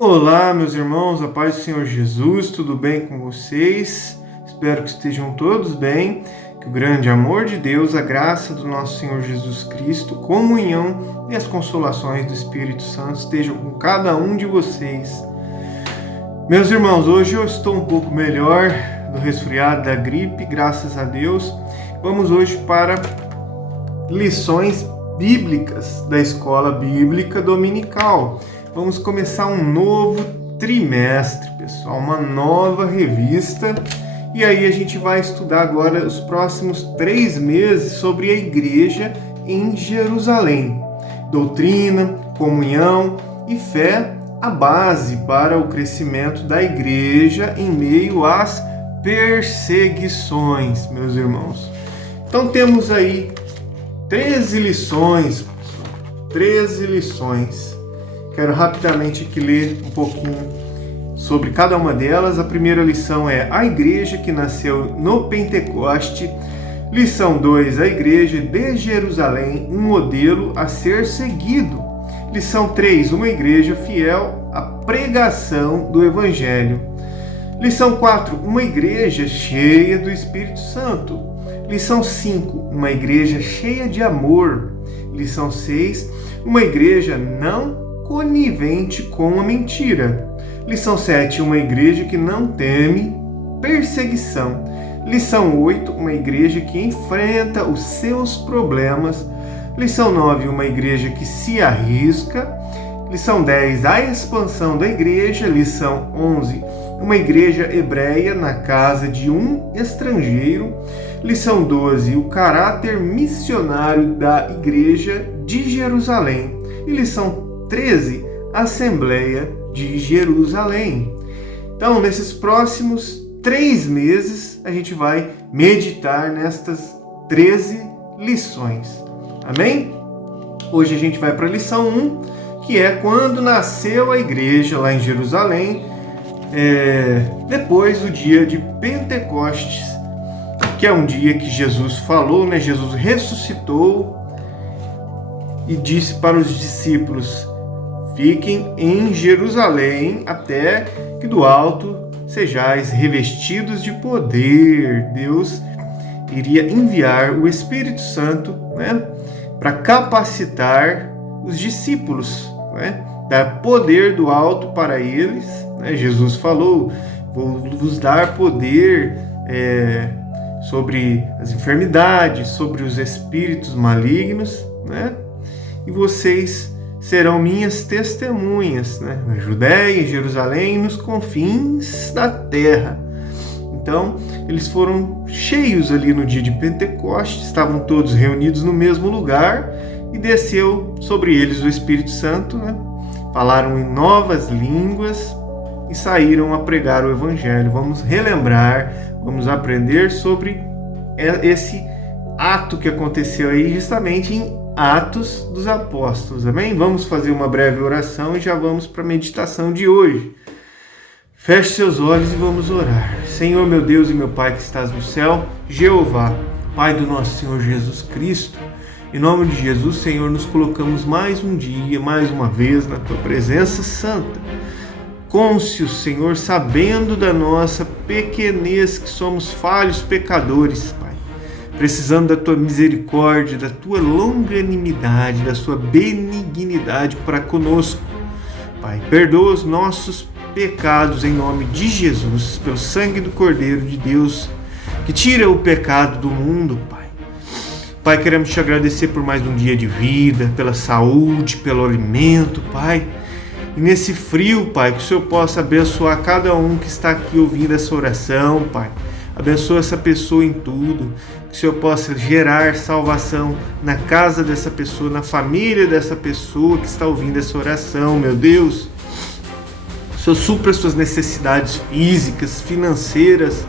Olá, meus irmãos, a paz do Senhor Jesus, tudo bem com vocês? Espero que estejam todos bem, que o grande amor de Deus, a graça do nosso Senhor Jesus Cristo, comunhão e as consolações do Espírito Santo estejam com cada um de vocês. Meus irmãos, hoje eu estou um pouco melhor do resfriado, da gripe, graças a Deus. Vamos hoje para lições bíblicas da Escola Bíblica Dominical. Vamos começar um novo trimestre, pessoal, uma nova revista. E aí a gente vai estudar agora os próximos 3 meses sobre a igreja em Jerusalém. Doutrina, comunhão e fé, a base para o crescimento da igreja em meio às perseguições, meus irmãos. Então temos aí 13 lições, 13 lições. Quero rapidamente aqui ler um pouquinho sobre cada uma delas. A primeira lição é a igreja que nasceu no Pentecoste. Lição 2, a igreja de Jerusalém, um modelo a ser seguido. Lição 3, uma igreja fiel à pregação do Evangelho. Lição 4, uma igreja cheia do Espírito Santo. Lição 5, uma igreja cheia de amor. Lição 6, uma igreja não conivente com a mentira. Lição 7, uma igreja que não teme perseguição. Lição 8, uma igreja que enfrenta os seus problemas. Lição 9, uma igreja que se arrisca. Lição 10, a expansão da igreja. Lição 11, uma igreja hebreia na casa de um estrangeiro. Lição 12, o caráter missionário da igreja de Jerusalém. E lição 13, Assembleia de Jerusalém. Então, nesses próximos 3 meses, a gente vai meditar nestas 13 lições. Amém? Hoje a gente vai para a lição 1, que é quando nasceu a igreja lá em Jerusalém, depois do dia de Pentecostes, que é um dia que Jesus falou, né? Jesus ressuscitou e disse para os discípulos: fiquem em Jerusalém até que do alto sejais revestidos de poder. Deus iria enviar o Espírito Santo, né, para capacitar os discípulos, né, dar poder do alto para eles. Né? Jesus falou: vou vos dar poder sobre as enfermidades, sobre os espíritos malignos, né? E vocês serão minhas testemunhas, né? Na Judéia, em Jerusalém e nos confins da terra. Então, eles foram cheios ali no dia de Pentecostes, estavam todos reunidos no mesmo lugar e desceu sobre eles o Espírito Santo, né? Falaram em novas línguas e saíram a pregar o Evangelho. Vamos relembrar, vamos aprender sobre esse ato que aconteceu aí justamente em Atos dos Apóstolos, amém? Vamos fazer uma breve oração e já vamos para a meditação de hoje. Feche seus olhos e vamos orar. Senhor, meu Deus e meu Pai que estás no céu, Jeová, Pai do nosso Senhor Jesus Cristo, em nome de Jesus, Senhor, nos colocamos mais um dia, mais uma vez na Tua presença santa. Cônscios, Senhor, sabendo da nossa pequenez, que somos falhos pecadores, Pai, precisando da Tua misericórdia, da Tua longanimidade, da Sua benignidade para conosco. Pai, perdoa os nossos pecados em nome de Jesus, pelo sangue do Cordeiro de Deus, que tira o pecado do mundo, Pai. Pai, queremos Te agradecer por mais um dia de vida, pela saúde, pelo alimento, Pai. E nesse frio, Pai, que o Senhor possa abençoar cada um que está aqui ouvindo essa oração, Pai. Abençoa essa pessoa em tudo, que o Senhor possa gerar salvação na casa dessa pessoa, na família dessa pessoa que está ouvindo essa oração, meu Deus. O Senhor supra as suas necessidades físicas, financeiras,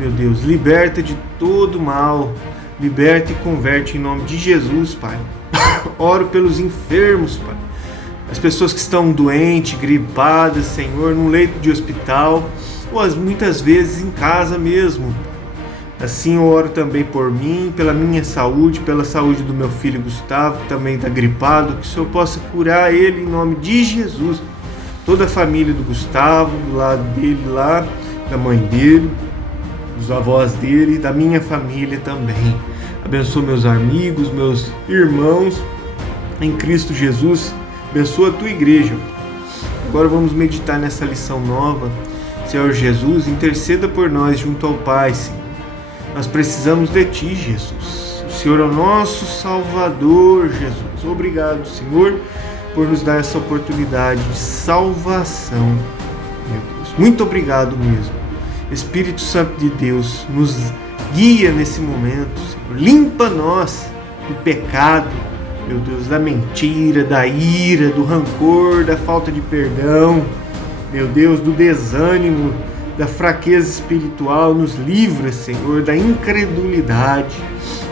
meu Deus. Liberta de todo mal, liberta e converte em nome de Jesus, Pai. Oro pelos enfermos, Pai. As pessoas que estão doentes, gripadas, Senhor, num leito de hospital, ou muitas vezes em casa mesmo. Assim eu oro também por mim, pela minha saúde, pela saúde do meu filho Gustavo, que também está gripado, que o Senhor possa curar ele em nome de Jesus. toda a família do Gustavo, do lado dele lá, da mãe dele, dos avós dele, da minha família também. Abençoa meus amigos, meus irmãos em Cristo Jesus. Abençoa a tua igreja. Agora vamos meditar nessa lição nova. Senhor Jesus, interceda por nós junto ao Pai, Senhor. Nós precisamos de Ti, Jesus. O Senhor é o nosso Salvador, Jesus. Obrigado, Senhor, por nos dar essa oportunidade de salvação, meu Deus. Muito obrigado mesmo. Espírito Santo de Deus, nos guia nesse momento, Senhor. Limpa nós do pecado, meu Deus, da mentira, da ira, do rancor, da falta de perdão, meu Deus, do desânimo, da fraqueza espiritual. Nos livra, Senhor, da incredulidade.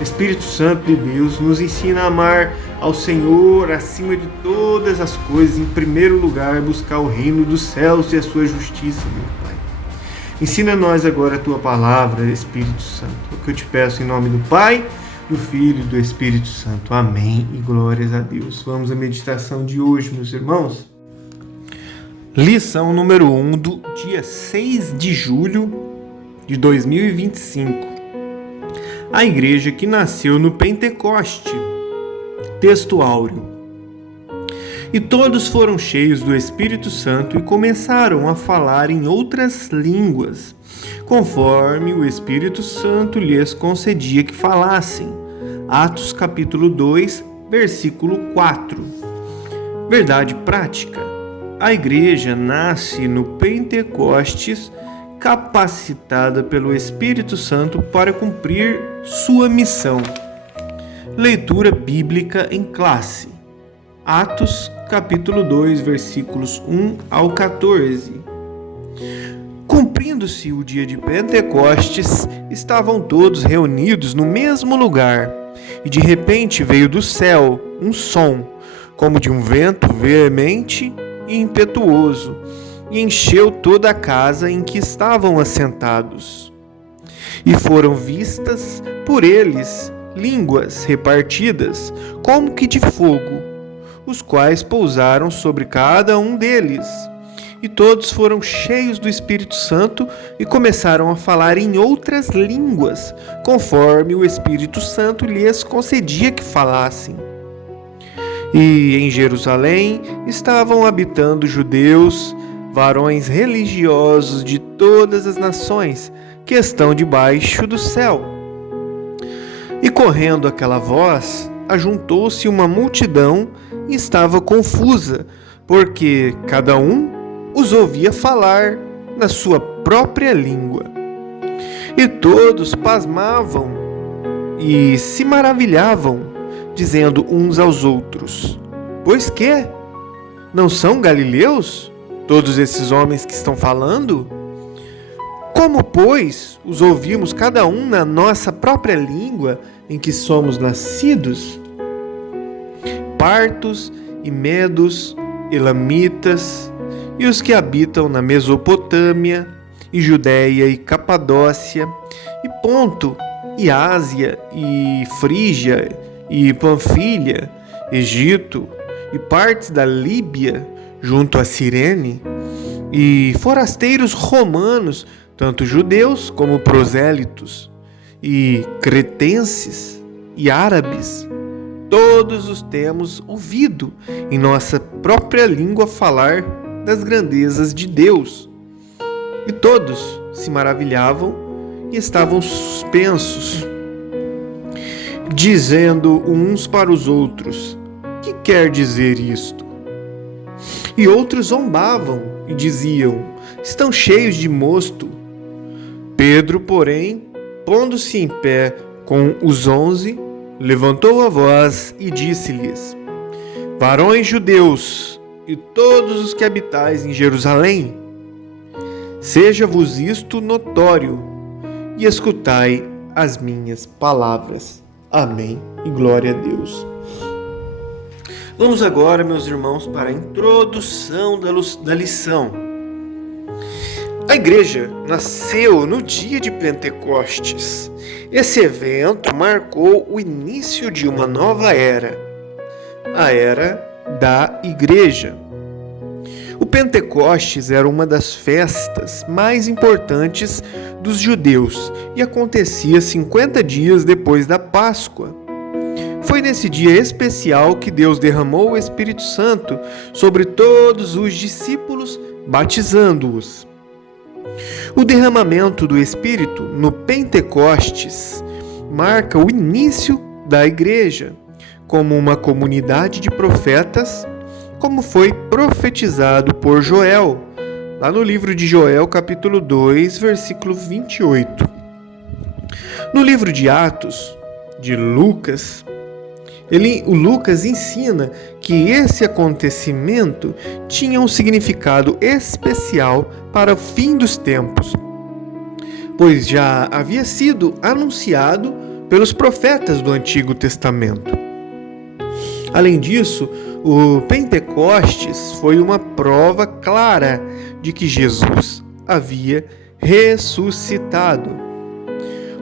Espírito Santo de Deus, nos ensina a amar ao Senhor acima de todas as coisas. Em primeiro lugar, buscar o reino dos céus e a sua justiça, meu Pai. Ensina-nós agora a Tua palavra, Espírito Santo. É o que eu te peço em nome do Pai, do Filho e do Espírito Santo. Amém e glórias a Deus. Vamos à meditação de hoje, meus irmãos. Lição número 1 do dia 6 de julho de 2025. A igreja que nasceu no Pentecoste. Texto áureo. E todos foram cheios do Espírito Santo e começaram a falar em outras línguas, conforme o Espírito Santo lhes concedia que falassem. Atos capítulo 2, versículo 4. Verdade prática. A igreja nasce no Pentecostes, capacitada pelo Espírito Santo para cumprir sua missão. Leitura bíblica em classe. Atos capítulo 2, versículos 1 ao 14. Cumprindo-se o dia de Pentecostes, estavam todos reunidos no mesmo lugar, e de repente veio do céu um som, como de um vento veemente e impetuoso, e encheu toda a casa em que estavam assentados. E foram vistas por eles línguas repartidas, como que de fogo, os quais pousaram sobre cada um deles. E todos foram cheios do Espírito Santo e começaram a falar em outras línguas, conforme o Espírito Santo lhes concedia que falassem. E em Jerusalém estavam habitando judeus, varões religiosos de todas as nações, que estão debaixo do céu. E correndo aquela voz, ajuntou-se uma multidão e estava confusa, porque cada um os ouvia falar na sua própria língua. E todos pasmavam e se maravilhavam, dizendo uns aos outros: Pois que? Não são galileus todos esses homens que estão falando? Como, pois, os ouvimos cada um na nossa própria língua em que somos nascidos? Partos e medos, elamitas, e os que habitam na Mesopotâmia, e Judéia e Capadócia, e Ponto, e Ásia, e Frígia, e Panfilha, Egito, e partes da Líbia, junto a Cirene, e forasteiros romanos, tanto judeus como prosélitos, e cretenses, e árabes, todos os temos ouvido em nossa própria língua falar das grandezas de Deus. E todos se maravilhavam e estavam suspensos, dizendo uns para os outros: Que quer dizer isto? E outros zombavam e diziam: Estão cheios de mosto. Pedro, porém, pondo-se em pé com os 11, levantou a voz e disse-lhes: Varões judeus e todos os que habitais em Jerusalém, seja-vos isto notório, e escutai as minhas palavras. Amém e glória a Deus. Vamos agora, meus irmãos, para a introdução da lição. A igreja nasceu no dia de Pentecostes. Esse evento marcou o início de uma nova era, a era da igreja. O Pentecostes era uma das festas mais importantes dos judeus e acontecia 50 dias depois da Páscoa. Foi nesse dia especial que Deus derramou o Espírito Santo sobre todos os discípulos, batizando-os. O derramamento do Espírito no Pentecostes marca o início da igreja, como uma comunidade de profetas, como foi profetizado por Joel, lá no livro de Joel, capítulo 2, versículo 28. No livro de Atos, de Lucas, o Lucas ensina que esse acontecimento tinha um significado especial para o fim dos tempos, pois já havia sido anunciado pelos profetas do Antigo Testamento. Além disso, o Pentecostes foi uma prova clara de que Jesus havia ressuscitado.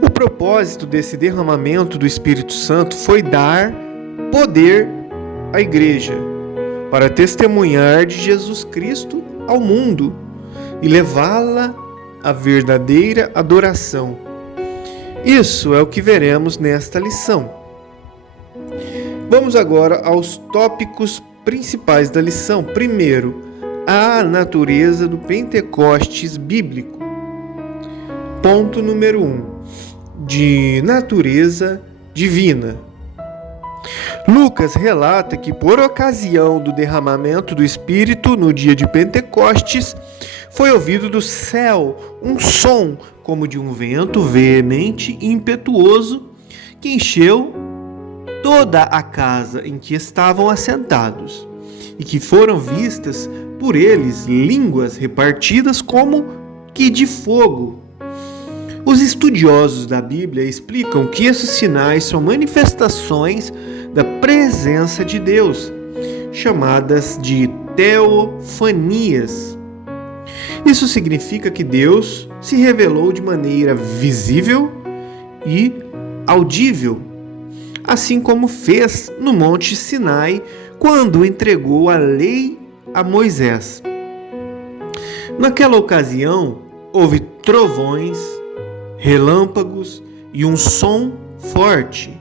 O propósito desse derramamento do Espírito Santo foi dar poder à igreja para testemunhar de Jesus Cristo ao mundo e levá-la à verdadeira adoração. Isso é o que veremos nesta lição. Vamos agora aos tópicos principais da lição. Primeiro, a natureza do Pentecostes bíblico. Ponto número 1. De natureza divina. Lucas relata que, por ocasião do derramamento do Espírito no dia de Pentecostes, foi ouvido do céu um som como de um vento veemente e impetuoso que encheu toda a casa em que estavam assentados, e que foram vistas por eles línguas repartidas como que de fogo. Os estudiosos da Bíblia explicam que esses sinais são manifestações da presença de Deus, chamadas de teofanias. Isso significa que Deus se revelou de maneira visível e audível, assim como fez no Monte Sinai quando entregou a lei a Moisés. Naquela ocasião, houve trovões, relâmpagos e um som forte.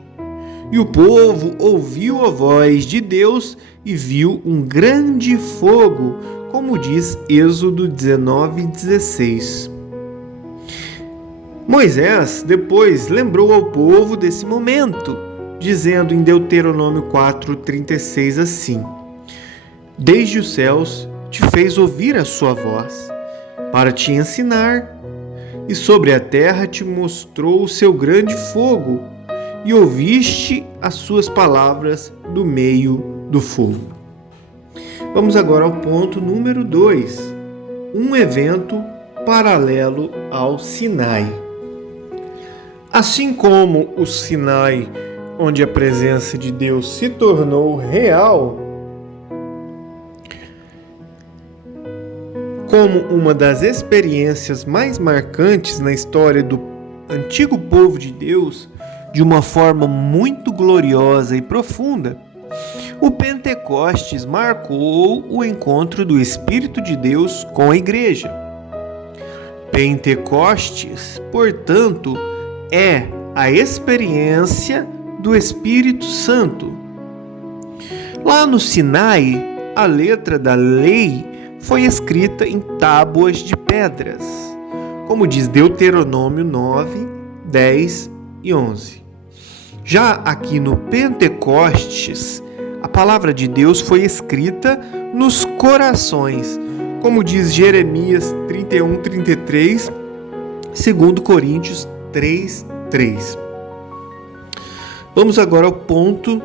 E o povo ouviu a voz de Deus e viu um grande fogo, como diz Êxodo 19:16. Moisés depois lembrou ao povo desse momento, dizendo em Deuteronômio 4:36 assim: Desde os céus te fez ouvir a sua voz, para te ensinar, e sobre a terra te mostrou o seu grande fogo, e ouviste as suas palavras do meio do fogo. Vamos agora ao ponto número 2, um evento paralelo ao Sinai. Assim como o Sinai, onde a presença de Deus se tornou real, como uma das experiências mais marcantes na história do antigo povo de Deus, de uma forma muito gloriosa e profunda, o Pentecostes marcou o encontro do Espírito de Deus com a igreja. Pentecostes, portanto, é a experiência do Espírito Santo. Lá no Sinai, a letra da lei foi escrita em tábuas de pedras, como diz Deuteronômio 9, 10 e 11. Já aqui no Pentecostes, a palavra de Deus foi escrita nos corações, como diz Jeremias 31:33, 2 Coríntios 3:3. Vamos agora ao ponto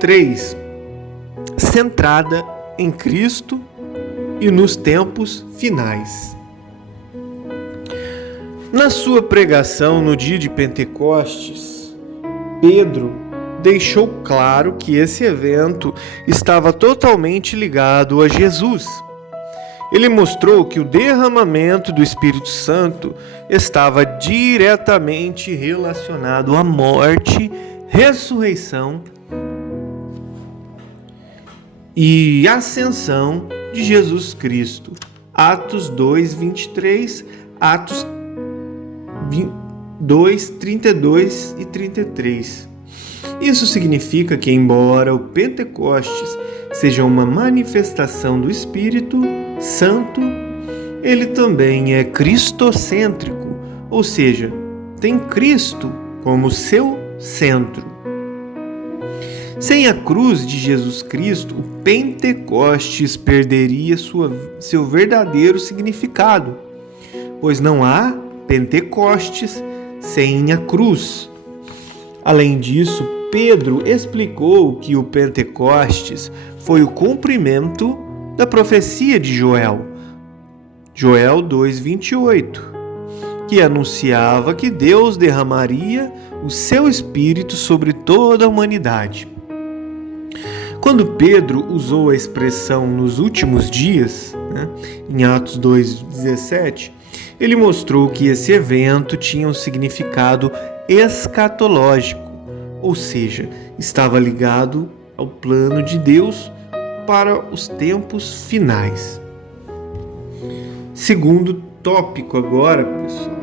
3, centrada em Cristo e nos tempos finais. Na sua pregação no dia de Pentecostes, Pedro deixou claro que esse evento estava totalmente ligado a Jesus. Ele mostrou que o derramamento do Espírito Santo estava diretamente relacionado à morte, ressurreição e ascensão de Jesus Cristo. Atos 2, 23, Atos 2, 32 e 33. Isso significa que, embora o Pentecostes seja uma manifestação do Espírito Santo, ele também é cristocêntrico, ou seja, tem Cristo como seu centro. Sem a cruz de Jesus Cristo, o Pentecostes perderia seu verdadeiro significado, pois não há Pentecostes sem a cruz. Além disso, Pedro explicou que o Pentecostes foi o cumprimento da profecia de Joel 2:28, que anunciava que Deus derramaria o seu Espírito sobre toda a humanidade. Quando Pedro usou a expressão nos últimos dias, em Atos 2:17, ele mostrou que esse evento tinha um significado escatológico, ou seja, estava ligado ao plano de Deus para os tempos finais. Segundo tópico agora, pessoal.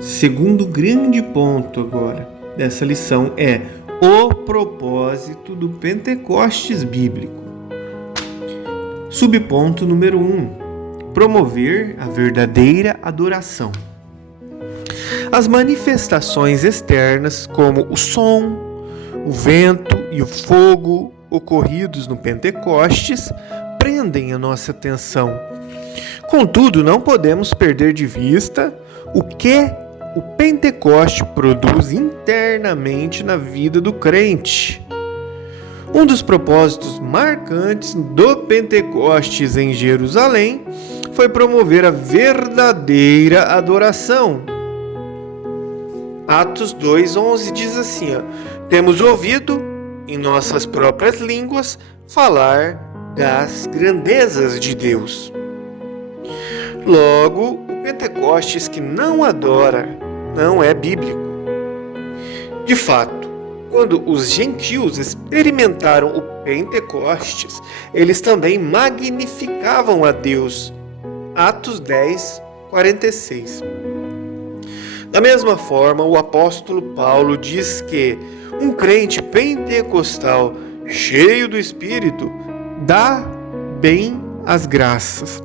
Segundo grande ponto agora dessa lição é o propósito do Pentecostes bíblico. Subponto número 1. Promover a verdadeira adoração. As manifestações externas, como o som, o vento e o fogo ocorridos no Pentecostes, prendem a nossa atenção. Contudo, não podemos perder de vista o que o Pentecoste produz internamente na vida do crente. Um dos propósitos marcantes do Pentecostes em Jerusalém foi promover a verdadeira adoração. Atos 2:11 diz assim: temos ouvido em nossas próprias línguas falar das grandezas de Deus. Logo, o Pentecostes que não adora não é bíblico. De fato, quando os gentios experimentaram o Pentecostes, eles também magnificavam a Deus. Atos 10:46. Da mesma forma, o apóstolo Paulo diz que um crente pentecostal cheio do Espírito dá bem as graças.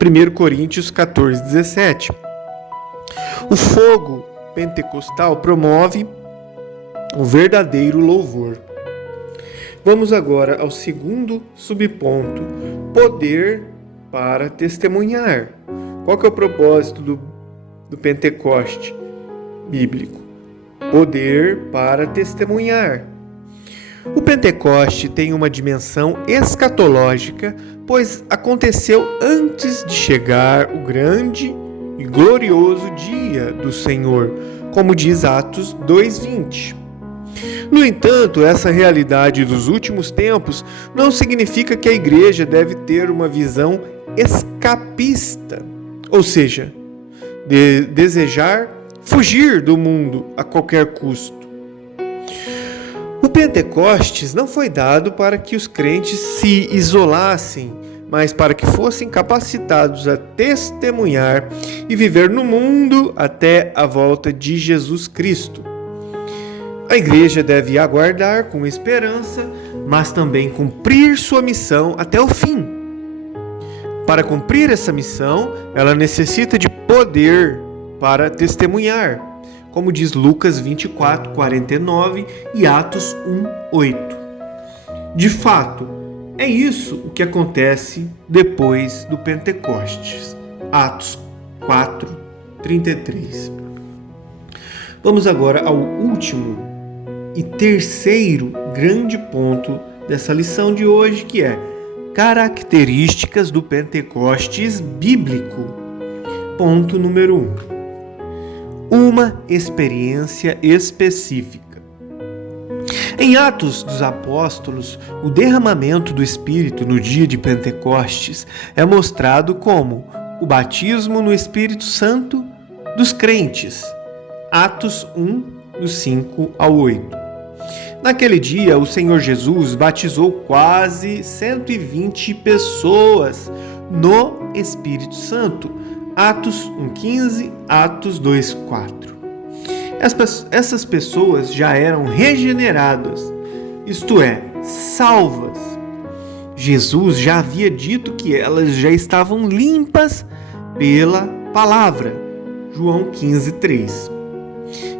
1 Coríntios 14:17. O fogo pentecostal promove o verdadeiro louvor. Vamos agora ao segundo subponto: poder para testemunhar. Qual que é o propósito do Pentecoste bíblico? Poder para testemunhar. O Pentecoste tem uma dimensão escatológica, pois aconteceu antes de chegar o grande e glorioso dia do Senhor, como diz Atos 2:20. No entanto, essa realidade dos últimos tempos não significa que a igreja deve ter uma visão escapista, ou seja, desejar fugir do mundo a qualquer custo. O Pentecostes não foi dado para que os crentes se isolassem, mas para que fossem capacitados a testemunhar e viver no mundo até a volta de Jesus Cristo. A igreja deve aguardar com esperança, mas também cumprir sua missão até o fim. Para cumprir essa missão, ela necessita de poder para testemunhar, como diz Lucas 24:49 e Atos 1:8. De fato, é isso o que acontece depois do Pentecostes. Atos 4:33. Vamos agora ao último e terceiro grande ponto dessa lição de hoje, que é características do Pentecostes bíblico. Ponto número 1. Uma experiência específica. Em Atos dos Apóstolos, o derramamento do Espírito no dia de Pentecostes é mostrado como o batismo no Espírito Santo dos crentes. Atos 1, do 5 ao 8. Naquele dia, o Senhor Jesus batizou quase 120 pessoas no Espírito Santo. Atos 1,15, Atos 2,4. Essas pessoas já eram regeneradas, isto é, salvas. Jesus já havia dito que elas já estavam limpas pela palavra, João 15,3,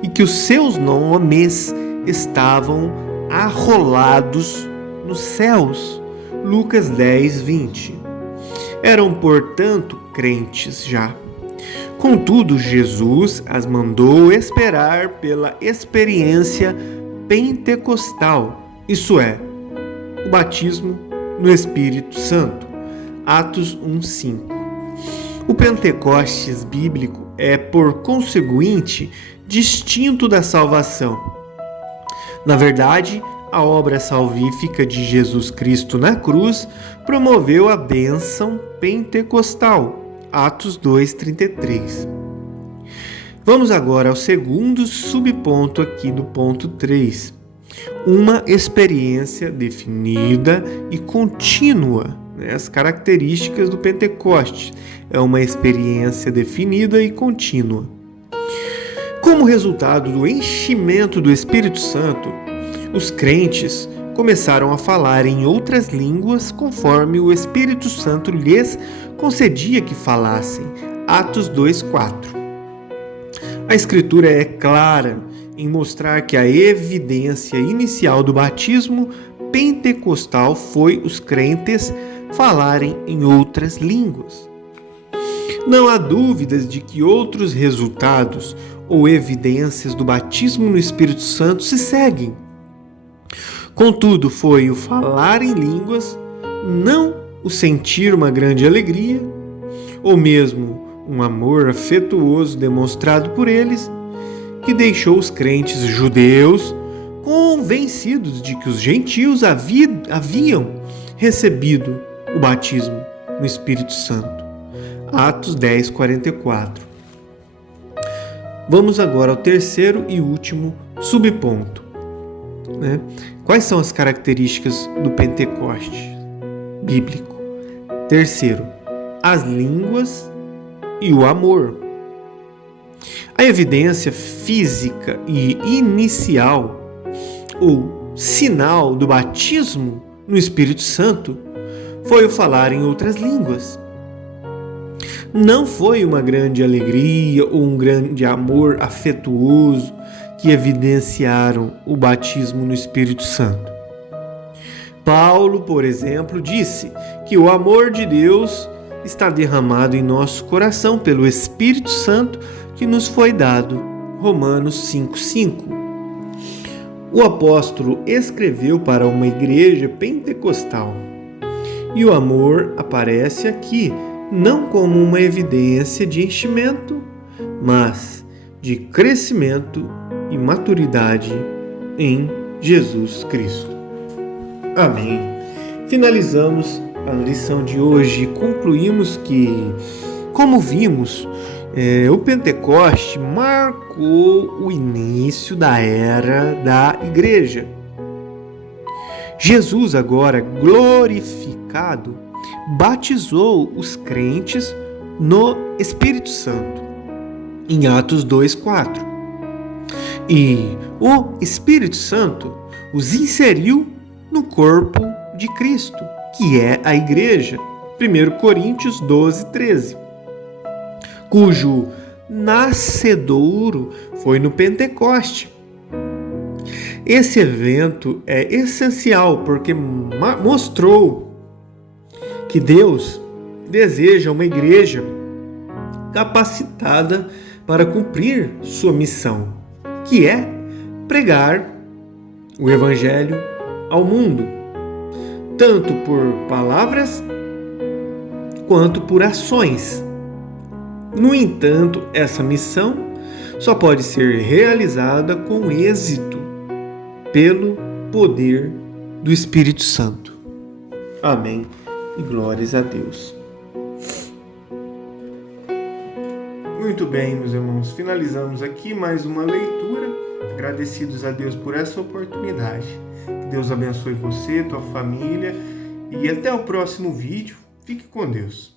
e que os seus nomes estavam arrolados nos céus, Lucas 10:20. Eram, portanto, crentes já. Contudo, Jesus as mandou esperar pela experiência pentecostal, isso é, o batismo no Espírito Santo, Atos 1:5. O Pentecostes bíblico é, por conseguinte, distinto da salvação. Na verdade, a obra salvífica de Jesus Cristo na cruz promoveu a bênção pentecostal, Atos 2:33. Vamos agora ao segundo subponto aqui do ponto 3. Uma experiência definida e contínua. As características do Pentecostes é uma experiência definida e contínua. Como resultado do enchimento do Espírito Santo, os crentes começaram a falar em outras línguas conforme o Espírito Santo lhes concedia que falassem. Atos 2:4. A Escritura é clara em mostrar que a evidência inicial do batismo pentecostal foi os crentes falarem em outras línguas. Não há dúvidas de que outros resultados ou evidências do batismo no Espírito Santo se seguem. Contudo, foi o falar em línguas, não o sentir uma grande alegria, ou mesmo um amor afetuoso demonstrado por eles, que deixou os crentes judeus convencidos de que os gentios haviam recebido o batismo no Espírito Santo. Atos 10:44. Vamos agora ao terceiro e último subponto. Quais são as características do Pentecostes bíblico? Terceiro, as línguas e o amor. A evidência física e inicial, ou sinal do batismo no Espírito Santo, foi o falar em outras línguas. Não foi uma grande alegria ou um grande amor afetuoso que evidenciaram o batismo no Espírito Santo. Paulo, por exemplo, disse que o amor de Deus está derramado em nosso coração pelo Espírito Santo que nos foi dado. Romanos 5:5. O apóstolo escreveu para uma igreja pentecostal. E o amor aparece aqui não como uma evidência de enchimento, mas de crescimento e maturidade em Jesus Cristo. Amém. Finalizamos a lição de hoje e concluímos que, como vimos, o Pentecoste marcou o início da era da igreja. Jesus, agora glorificado, batizou os crentes no Espírito Santo, em Atos 2:4. E o Espírito Santo os inseriu no corpo de Cristo, que é a igreja, 1 Coríntios 12:13, cujo nascedouro foi no Pentecoste. Esse evento é essencial porque mostrou que Deus deseja uma igreja capacitada para cumprir sua missão, que é pregar o Evangelho ao mundo, tanto por palavras quanto por ações. No entanto, essa missão só pode ser realizada com êxito pelo poder do Espírito Santo. Amém e glórias a Deus. Muito bem, meus irmãos, finalizamos aqui mais uma leitura Agradecidos a Deus por essa oportunidade. Que Deus abençoe você, tua família e até o próximo vídeo. Fique com Deus.